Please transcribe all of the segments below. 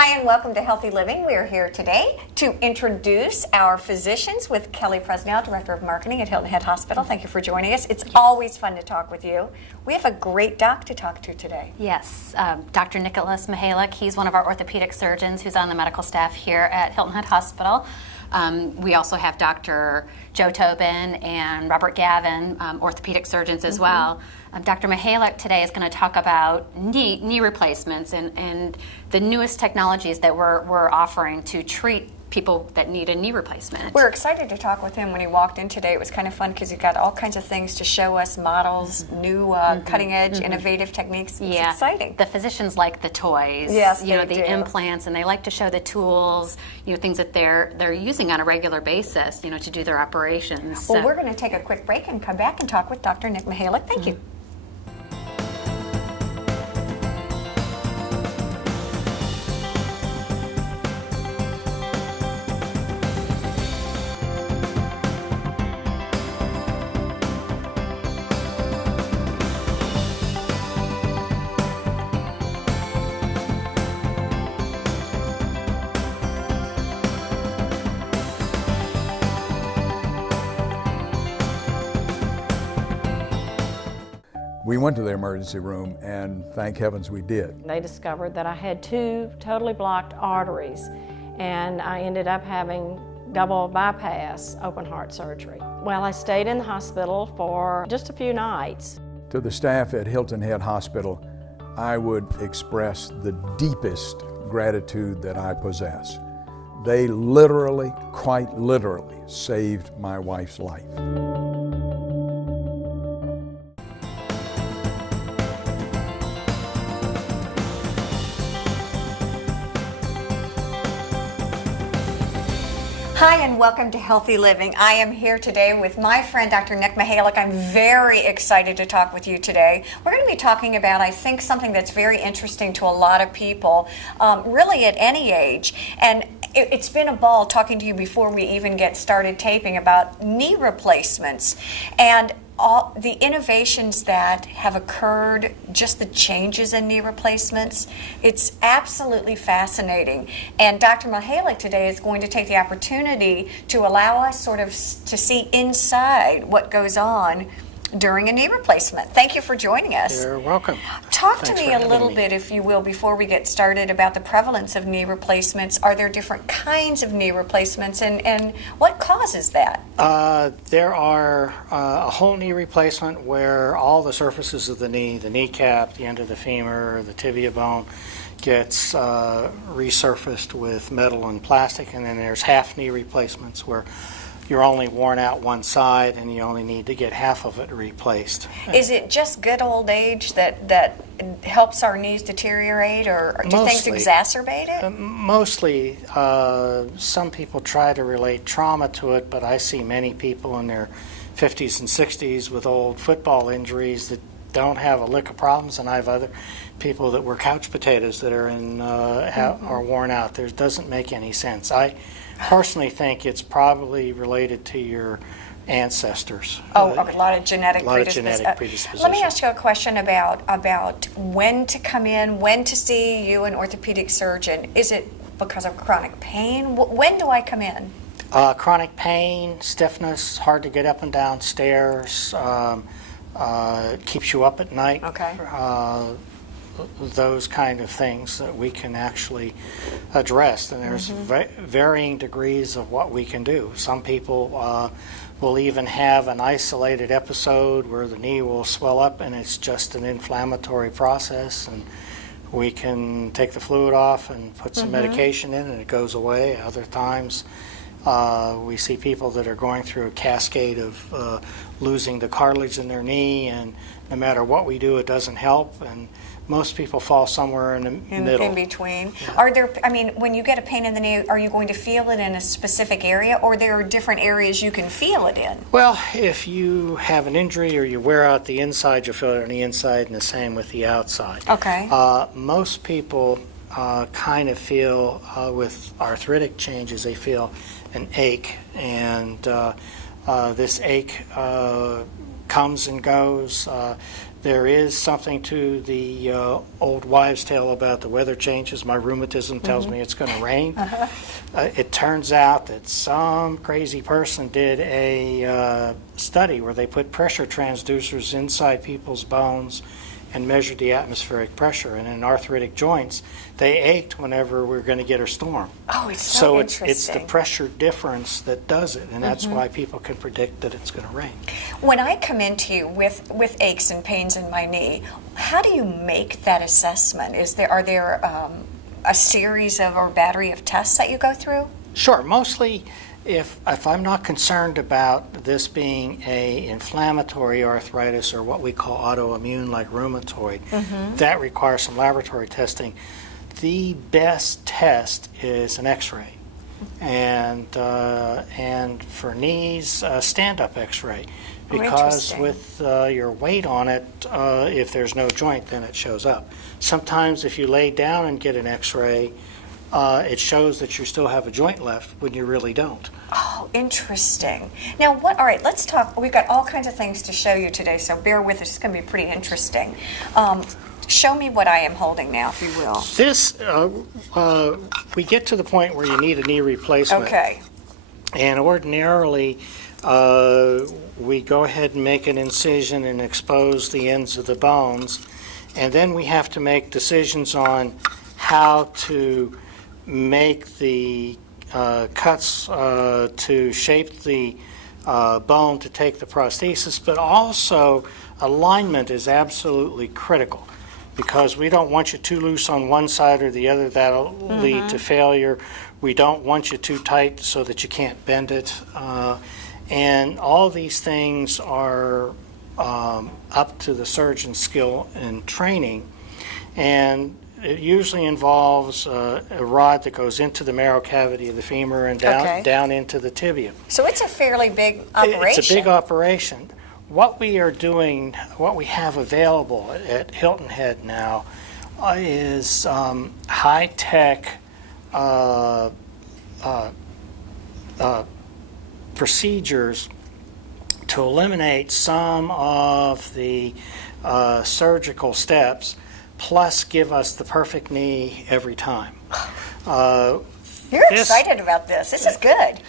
Hi and welcome to Healthy Living. We are here today to introduce our physicians with Kelly Presnell, Director of Marketing at Hilton Head Hospital. Thank you for joining us. It's always fun to talk with you. We have a great doc to talk to today. Yes, Dr. Nicolas Mihalec. He's one of our orthopedic surgeons who's on the medical staff here at Hilton Head Hospital. We also have Dr. Joe Tobin and Robert Gavin, orthopedic surgeons as well. Dr. Mihalec today is going to talk about knee replacements and the newest technologies that we're offering to treat people that need a knee replacement. We're excited to talk with him. When he walked in today, it was kind of fun because he got all kinds of things to show us, models, new cutting-edge, innovative techniques. It's exciting. The physicians like the toys, yes, the implants, and they like to show the tools, things that they're using on a regular basis, to do their operations. Well, we're going to take a quick break and come back and talk with Dr. Nick Mihalec. Thank you. We went to the emergency room, and thank heavens we did. They discovered that I had 2 totally blocked arteries, and I ended up having double bypass open heart surgery. Well, I stayed in the hospital for just a few nights. To the staff at Hilton Head Hospital, I would express the deepest gratitude that I possess. They literally, quite literally, saved my wife's life. Hi and welcome to Healthy Living. I am here today with my friend Dr. Nick Mihalec. I'm very excited to talk with you today. We're going to be talking about, I think, something that's very interesting to a lot of people, really at any age. And it's been a ball talking to you before we even get started taping about knee replacements and all the innovations that have occurred, just the changes in knee replacements. It's absolutely fascinating. And Dr. Mihalec today is going to take the opportunity to allow us sort of to see inside what goes on during a knee replacement. Thank you for joining us. You're welcome. Talk to me a little bit, if you will, before we get started about the prevalence of knee replacements. Are there different kinds of knee replacements, and what causes that? There are a whole knee replacement where all the surfaces of the kneecap, the end of the femur, the tibia bone, gets resurfaced with metal and plastic, and then there's half knee replacements where you're only worn out one side and you only need to get half of it replaced. Is it just good old age that helps our knees deteriorate, or do things exacerbate it? Mostly. Some people try to relate trauma to it, but I see many people in their 50s and 60s with old football injuries that don't have a lick of problems, and I have other people that were couch potatoes that are are worn out. There doesn't make any sense. I personally think it's probably related to your ancestors. A lot of genetic predisposition. Let me ask you a question about when to come in, when to see you, an orthopedic surgeon. Is it because of chronic pain? When do I come in? Chronic pain, stiffness, hard to get up and down stairs, keeps you up at night. Okay. Those kind of things that we can actually address, and there's varying degrees of what we can do. Some people will even have an isolated episode where the knee will swell up and it's just an inflammatory process, and we can take the fluid off and put some medication in and it goes away. Other times we see people that are going through a cascade of losing the cartilage in their knee, and no matter what we do, it doesn't help, and most people fall somewhere in the middle. In between. Yeah. Are there, when you get a pain in the knee, are you going to feel it in a specific area, or there are different areas you can feel it in? Well, if you have an injury or you wear out the inside, you'll feel it on the inside, and the same with the outside. Okay. Most people kind of feel, with arthritic changes, they feel an ache, and this ache comes and goes. There is something to the old wives' tale about the weather changes. My rheumatism tells me it's going to rain. It turns out that some crazy person did a study where they put pressure transducers inside people's bones and measured the atmospheric pressure. And in arthritic joints, they ached whenever we were going to get a storm. Oh, it's so interesting. It's the pressure difference that does it, and that's why people can predict that it's going to rain. When I come into you with aches and pains in my knee, how do you make that assessment? Are there a series of or battery of tests that you go through? Sure. Mostly, if I'm not concerned about this being a inflammatory arthritis or what we call autoimmune like rheumatoid, that requires some laboratory testing. The best test is an X-ray, and for knees, stand-up X-ray, because with your weight on it, if there's no joint, then it shows up. Sometimes if you lay down and get an X-ray, it shows that you still have a joint left when you really don't. Oh, interesting. Now, all right, let's talk. We've got all kinds of things to show you today, so bear with us. It's going to be pretty interesting. Show me what I am holding now, if you will. This, we get to the point where you need a knee replacement. Okay. And ordinarily, we go ahead and make an incision and expose the ends of the bones. And then we have to make decisions on how to make the cuts to shape the bone to take the prosthesis, but also alignment is absolutely critical, because we don't want you too loose on one side or the other. That'll lead to failure. We don't want you too tight so that you can't bend it. And all these things are up to the surgeon's skill and training. And it usually involves a rod that goes into the marrow cavity of the femur and down into the tibia. So it's a fairly big operation. It's a big operation. What we are doing, what we have available at Hilton Head now is high-tech procedures to eliminate some of the surgical steps, plus give us the perfect knee every time. You're excited about this. This is good.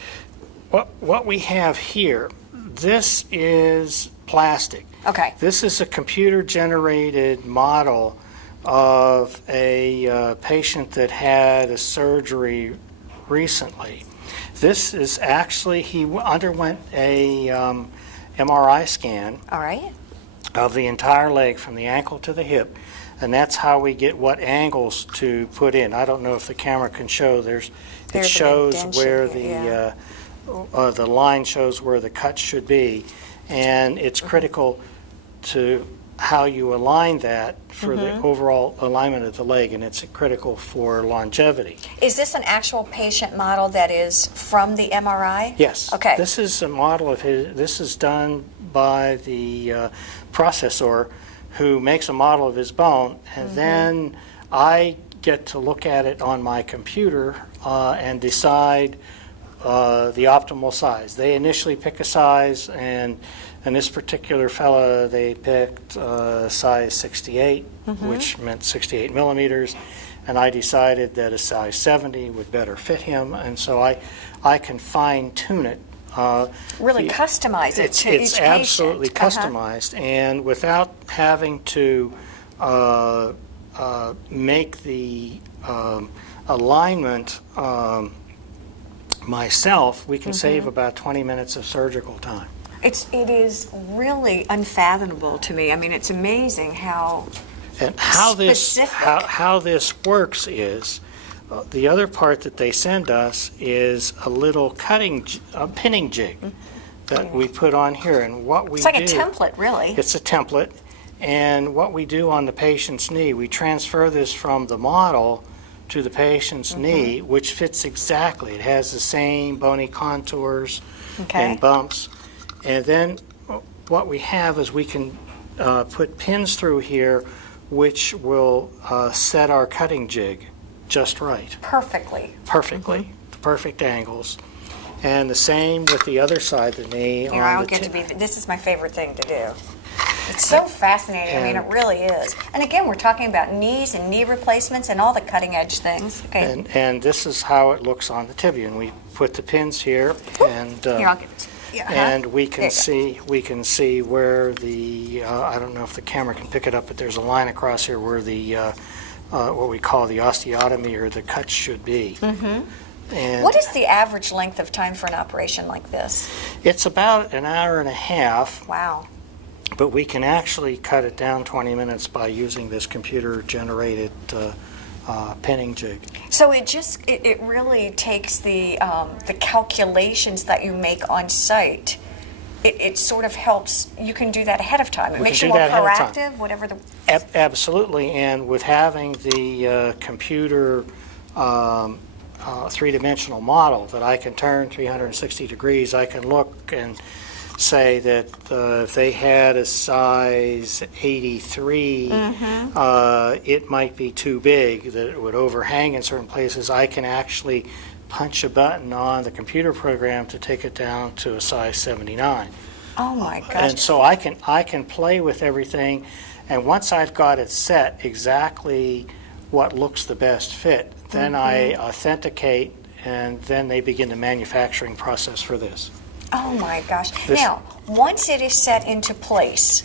What we have here, this is plastic. Okay. This is a computer-generated model of a patient that had a surgery recently. This is actually, he underwent a MRI scan All right. of the entire leg from the ankle to the hip, and that's how we get what angles to put in. I don't know if the camera can show. It shows where the line shows where the cut should be, and it's critical to how you align that for the overall alignment of the leg, and it's critical for longevity. Is this an actual patient model that is from the MRI? Yes. Okay. This is a model of his. This is done by the processor who makes a model of his bone, and then I get to look at it on my computer and decide the optimal size. They initially pick a size, and this particular fella, they picked size 68, which meant 68 millimeters, and I decided that a size 70 would better fit him, and so I can fine-tune it. Really customize it to each patient. It's absolutely customized, and without having to make the alignment myself, we can save about 20 minutes of surgical time. It is really unfathomable to me. I mean, it's amazing how specific. How this works is the other part that they send us is a little pinning jig that we put on here, and what we It's like a template, really. It's a template, and what we do on the patient's knee, we transfer this from the model to the patient's knee, which fits exactly. It has the same bony contours and bumps. And then what we have is we can put pins through here, which will set our cutting jig just right. Perfectly. Perfectly. Perfect angles. And the same with the other side of the knee. Here, I don't get to be. This is my favorite thing to do. It's so fascinating. I mean, it really is. And again, we're talking about knees and knee replacements and all the cutting edge things. Okay. And this is how it looks on the tibia. And we put the pins here, and Here, I'll get this. Yeah, and we There can you see where the I don't know if the camera can pick it up, but there's a line across here where the what we call the osteotomy or the cut should be. And What is the average length of time for an operation like this? it's about an hour and a half, Wow. but we can actually cut it down 20 minutes by using this computer-generated pinning jig. So it really takes the calculations that you make on site. It sort of helps. You can do that ahead of time. It We makes can you do more that ahead of time. proactive. Whatever the Absolutely, and with having the computer three-dimensional model that I can turn 360 degrees, I can look and say that if they had a size 83, it might be too big, that it would overhang in certain places. I can actually punch a button on the computer program to take it down to a size 79. Oh my gosh. And so I can play with everything, and once I've got it set exactly what looks the best fit, then I authenticate, and then they begin the manufacturing process for this. Oh my gosh. This- Now, once it is set into place,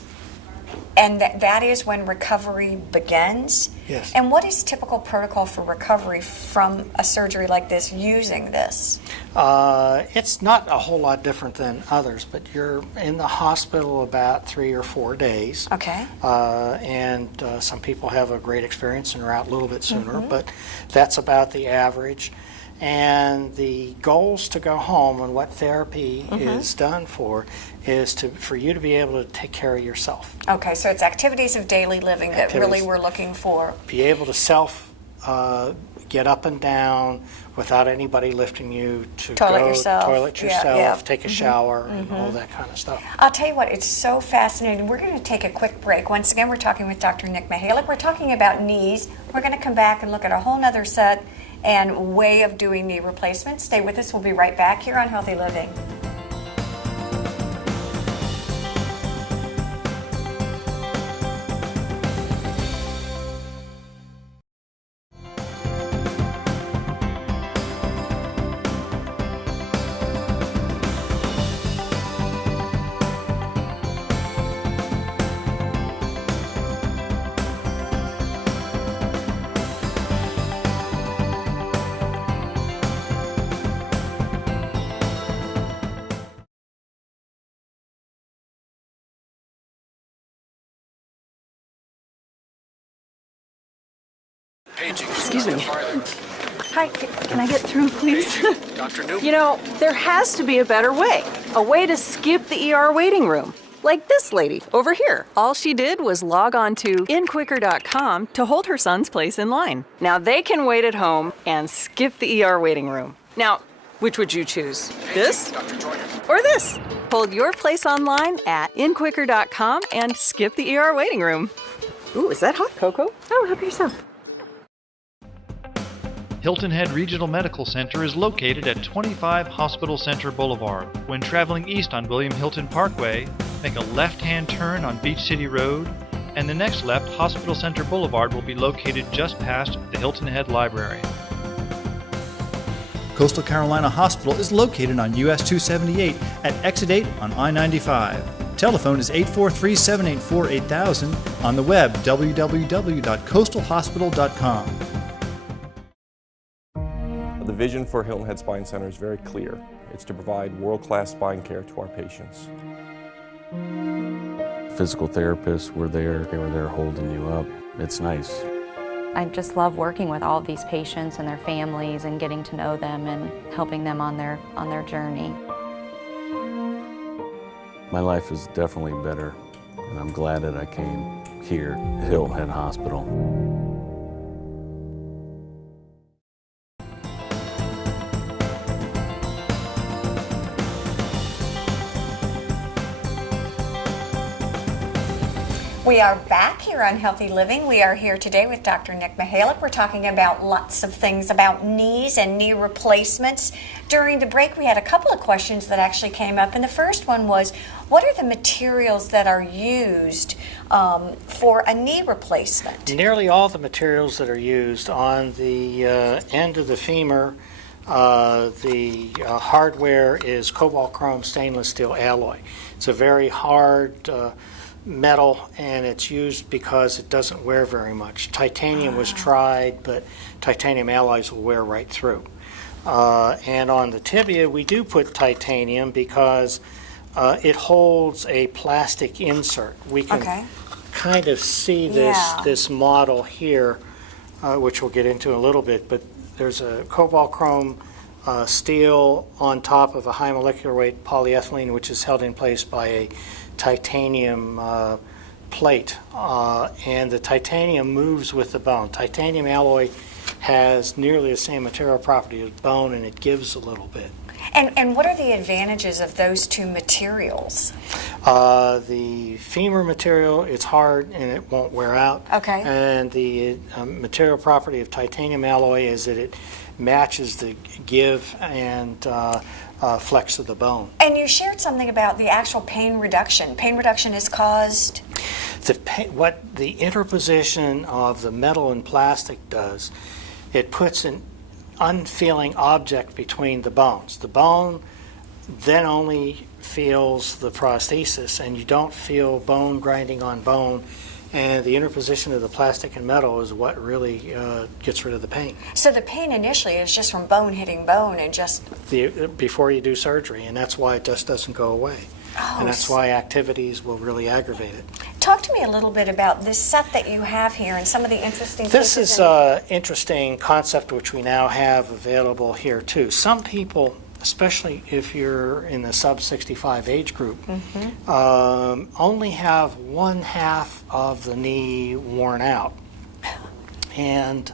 and that is when recovery begins. Yes. And what is typical protocol for recovery from a surgery like this using this? It's not a whole lot different than others, but you're in the hospital about 3 or 4 days. Okay. And some people have a great experience and are out a little bit sooner, but that's about the average. And the goals to go home and what therapy is done for is for you to be able to take care of yourself. Okay, so it's activities of daily living that really Activities. we're looking for. Be able to get up and down without anybody lifting you, to Toilet go yourself. toilet Yeah, yourself, yeah. take a shower, and all that kind of stuff. I'll tell you what, it's so fascinating. We're going to take a quick break. Once again, we're talking with Dr. Nick Mihalec. We're talking about knees. We're going to come back and look at a whole nother set and way of doing knee replacements. Stay with us. We'll be right back here on Healthy Living. Excuse me. Hi, can I get through, please? Dr. Newman. You know, there has to be a better way. A way to skip the ER waiting room. Like this lady over here. All she did was log on to inquicker.com to hold her son's place in line. Now they can wait at home and skip the ER waiting room. Now, which would you choose? This Dr. Joyner. or this? Hold your place online at inquicker.com and skip the ER waiting room. Ooh, is that hot cocoa? Oh, help yourself. Hilton Head Regional Medical Center is located at 25 Hospital Center Boulevard. When traveling east on William Hilton Parkway, make a left-hand turn on Beach City Road, and the next left, Hospital Center Boulevard will be located just past the Hilton Head Library. Coastal Carolina Hospital is located on US 278 at Exit 8 on I-95. Telephone is 843-784-8000. On the web, www.coastalhospital.com. The vision for Hilton Head Spine Center is very clear. It's to provide world-class spine care to our patients. Physical therapists were there. They were there holding you up. It's nice. I just love working with all of these patients and their families and getting to know them and helping them on their journey. My life is definitely better, and I'm glad that I came here at Hilton Head Hospital. We are back here on Healthy Living. We are here today with Dr. Nick Mihalec. We're talking about lots of things about knees and knee replacements. During the break, we had a couple of questions that actually came up, and the first one was, what are the materials that are used for a knee replacement? Nearly all the materials that are used on the end of the femur, the hardware is cobalt chrome stainless steel alloy. It's a very hard metal, and it's used because it doesn't wear very much. Titanium was tried, but titanium alloys will wear right through. And on the tibia, we do put titanium because it holds a plastic insert. We can kind of see this model here, which we'll get into in a little bit, but there's a cobalt chrome steel on top of a high molecular weight polyethylene, which is held in place by a titanium plate, and the titanium moves with the bone. Titanium alloy has nearly the same material property as bone, and it gives a little bit. And what are the advantages of those two materials? The femur material, it's hard and it won't wear out. Okay. And the material property of titanium alloy is that it matches the give and flex of the bone. And you shared something about the actual pain reduction. Pain reduction is caused? What the interposition of the metal and plastic does, it puts an unfeeling object between the bones. The bone then only feels the prosthesis, and you don't feel bone grinding on bone, and the interposition of the plastic and metal is what really gets rid of the pain. So the pain initially is just from bone hitting bone and just... Before you do surgery, and that's why it just doesn't go away. Oh, and that's why activities will really aggravate it. Talk to me a little bit about this set that you have here and some of the interesting This pieces is an interesting concept which we now have available here too. Some people, especially if you're in the sub-65 age group, only have one half of the knee worn out. And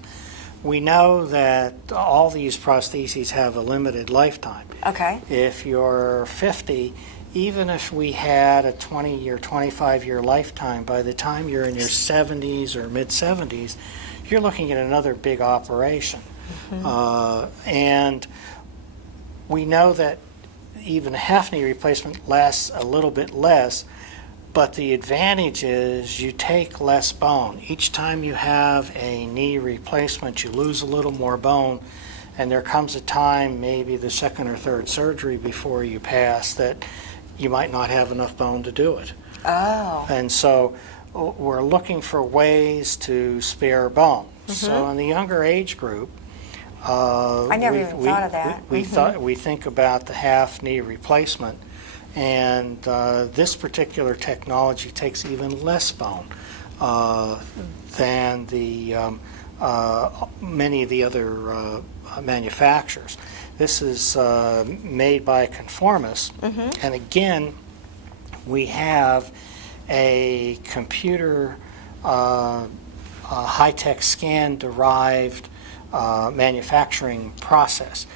we know that all these prostheses have a limited lifetime. Okay. If you're 50, even if we had a 20 or 25-year lifetime, by the time you're in your 70s or mid-70s, you're looking at another big operation. And we know that even a half knee replacement lasts a little bit less, but the advantage is you take less bone. Each time you have a knee replacement, you lose a little more bone, and there comes a time, maybe the second or third surgery before you pass, that you might not have enough bone to do it. Oh. And so we're looking for ways to spare bone. So in the younger age group, I never even thought of that. We think about the half knee replacement, and this particular technology takes even less bone than the many of the other manufacturers. This is made by Conformis, and again, we have a computer high-tech scan-derived manufacturing process.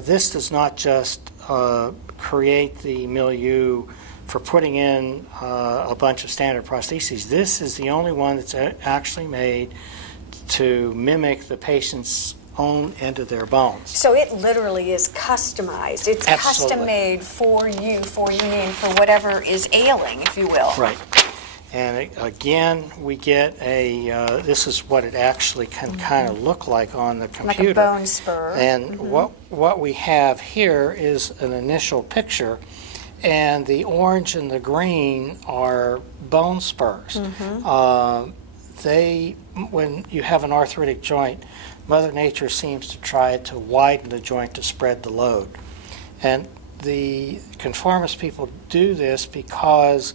This does not just create the milieu for putting in a bunch of standard prostheses. This is the only one that's actually made to mimic the patient's own end of their bones. So it literally is customized. It's Absolutely. custom made for you, for your knee, and for whatever is ailing, if you will. Right. And again, we get a, this is what it actually can kind of look like on the computer. Like a bone spur. And what we have here is an initial picture, and the orange and the green are bone spurs. When you have an arthritic joint, Mother Nature seems to try to widen the joint to spread the load. And the Conformis people do this because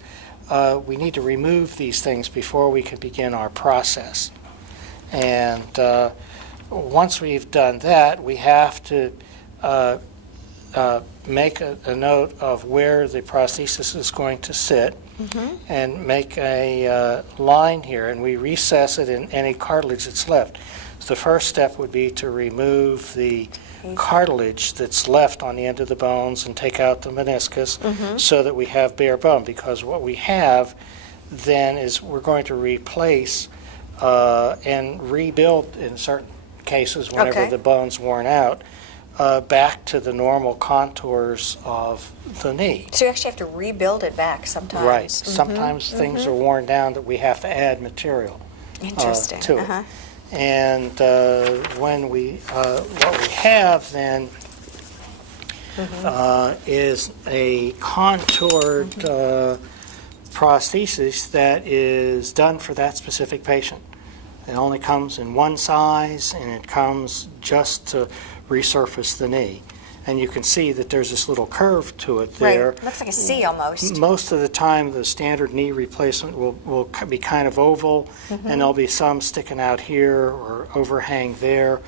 we need to remove these things before we can begin our process. And once we've done that, we have to make a note of where the prosthesis is going to sit and make a line here, and we recess it in any cartilage that's left. So the first step would be to remove the cartilage that's left on the end of the bones and take out the meniscus so that we have bare bone, because what we have then is we're going to replace and rebuild in certain cases whenever Okay. the bone's worn out back to the normal contours of the knee. So you actually have to rebuild it back sometimes. Right. Sometimes things are worn down that we have to add material Interesting. to it. And when what we have then is a contoured prosthesis that is done for that specific patient. It only comes in one size, and it comes just to resurface the knee. And you can see that there's this little curve to it there. Right. Looks like a C almost. Most of the time, the standard knee replacement will be kind of oval, and there'll be some sticking out here or overhang there.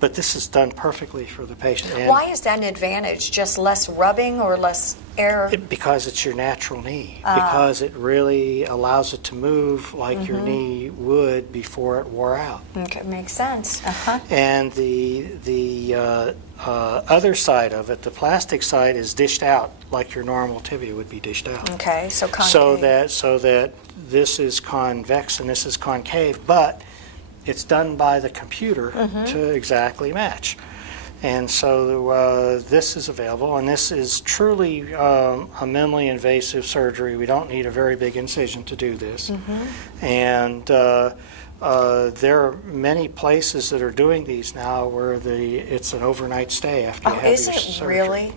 But this is done perfectly for the patient. And Why is that an advantage? Just less rubbing or less air? because it's your natural knee. Because it really allows it to move like your knee would before it wore out. Okay, makes sense. And the other side of it, the plastic side, is dished out like your normal tibia would be dished out. Okay, so concave. So that this is convex and this is concave, but it's done by the computer to exactly match. And so this is available, and this is truly a minimally invasive surgery. We don't need a very big incision to do this. And there are many places that are doing these now where it's an overnight stay after you have Is your it surgery. really?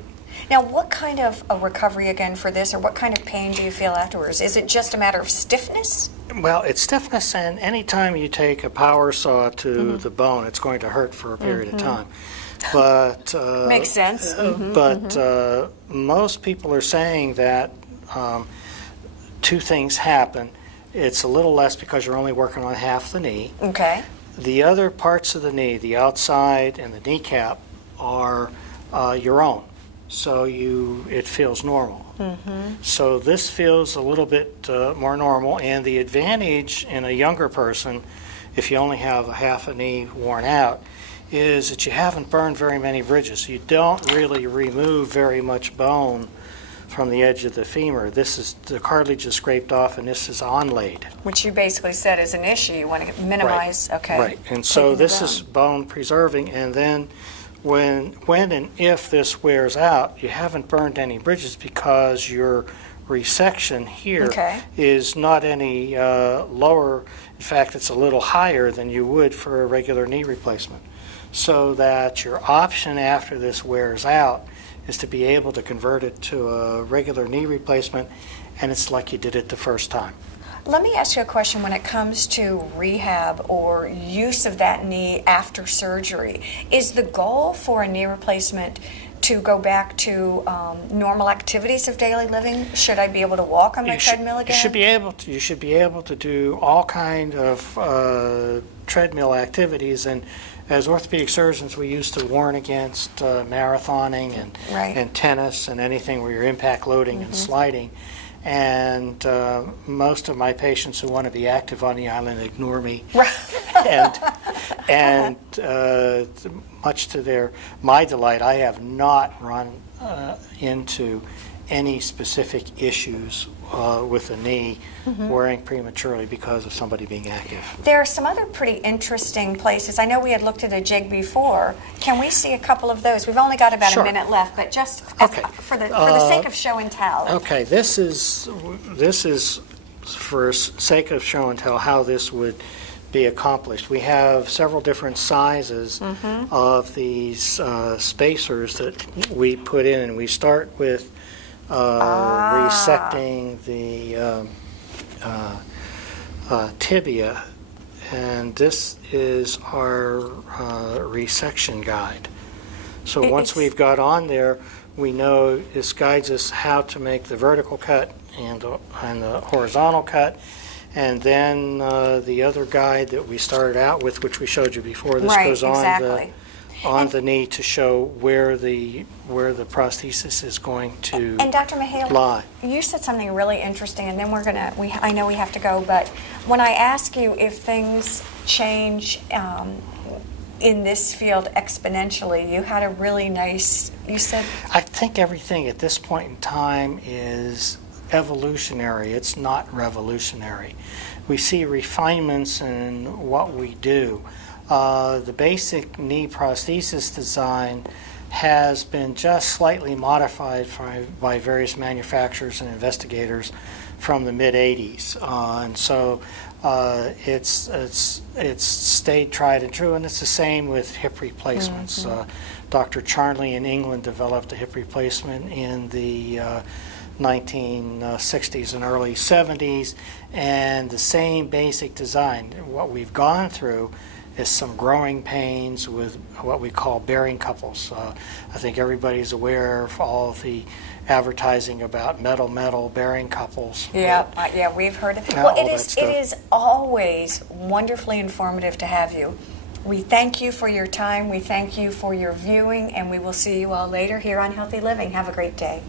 Now, what kind of a recovery again for this, or what kind of pain do you feel afterwards? Is it just a matter of stiffness? Well, it's stiffness, and anytime you take a power saw to the bone, it's going to hurt for a period of time. But Makes sense. But most people are saying that two things happen. It's a little less because you're only working on half the knee. Okay. The other parts of the knee, the outside and the kneecap, are your own. So it feels normal. So this feels a little bit more normal, and the advantage in a younger person, if you only have a half a knee worn out, is that you haven't burned very many bridges. You don't really remove very much bone from the edge of the femur. The cartilage is scraped off, and this is onlaid. Which you basically said is an issue. You want to minimize. Okay. Right, and so Taking the this is bone preserving, and then when and if this wears out, you haven't burned any bridges because your resection here is not any lower. In fact, it's a little higher than you would for a regular knee replacement. So that your option after this wears out is to be able to convert it to a regular knee replacement, and it's like you did it the first time. Let me ask you a question when it comes to rehab or use of that knee after surgery. Is the goal for a knee replacement to go back to normal activities of daily living? Should I be able to walk on my treadmill again? You should be able to do all kind of treadmill activities, and as orthopedic surgeons, we used to warn against marathoning and tennis and anything where you're impact loading and sliding. And most of my patients who want to be active on the island ignore me. And much to my delight, I have not run into any specific issues with the knee wearing prematurely because of somebody being active. There are some other pretty interesting places. I know we had looked at a jig before. Can we see a couple of those? We've only got about a minute left, but just for the sake of show and tell. Okay, this is for sake of show and tell how this would be accomplished. We have several different sizes of these spacers that we put in, and we start with resecting the tibia, and this is our resection guide. So once we've got on there, we know this guides us how to make the vertical cut and the horizontal cut, and then the other guide that we started out with, which we showed you before, this goes on the knee to show where the prosthesis is going to and Dr. Mihalec, lie. You said something really interesting, and then I know we have to go, but when I ask you if things change in this field exponentially, you had a really nice, you said? I think everything at this point in time is evolutionary, it's not revolutionary. We see refinements in what we do. The basic knee prosthesis design has been just slightly modified by various manufacturers and investigators from the mid-'80s. And so it's stayed tried and true, and it's the same with hip replacements. Dr. Charnley in England developed a hip replacement in the 1960s and early 70s, and the same basic design. What we've gone through is some growing pains with what we call bearing couples. I think everybody's aware of all of the advertising about metal bearing couples. Yeah, we've heard it. Well, it is always wonderfully informative to have you. We thank you for your time. We thank you for your viewing, and we will see you all later here on Healthy Living. Have a great day.